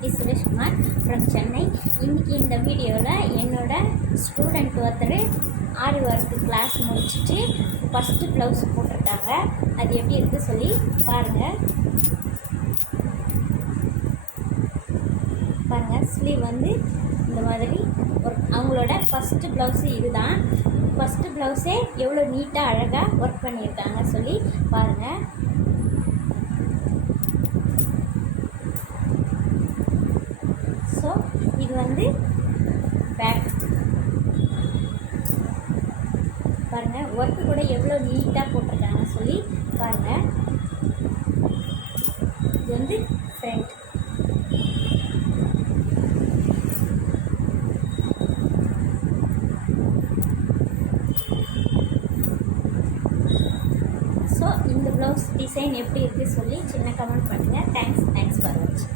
D Sureshkumar from Chennai. இன்றைக்கி இந்த வீடியோவில் என்னோடய ஸ்டூடெண்ட் ஒருத்தர் ஆரி ஒர்க்கு கிளாஸ் முடிச்சுட்டு ஃபஸ்ட்டு ப்ளவுஸ் போட்டிருக்காங்க. அது எப்படி இருக்குது சொல்லி பாருங்கள் பாருங்கள் ஸ்லீவ் வந்து இந்த மாதிரி ஒரு அவங்களோட ஃபஸ்ட்டு ப்ளவுஸு இதுதான். ஃபஸ்ட்டு ப்ளவுஸே எவ்வளோ நீட்டாக அழகாக ஒர்க் பண்ணியிருக்காங்க சொல்லி பாருங்கள் ஸோ இது வந்து பேக் பாருங்கள் ஒர்க்கு கூட எவ்வளோ நீட்டாக போட்டிருக்காங்க சொல்லி பாருங்கள் இது வந்து ஃப்ரண்ட் ஸோ இந்த ப்ளவுஸ் டிசைன் எப்படி இருக்குது சொல்லி சின்ன கமெண்ட் பண்ணுங்கள் தேங்க்ஸ் தேங்க்ஸ் ஃபார் வாட்சிங்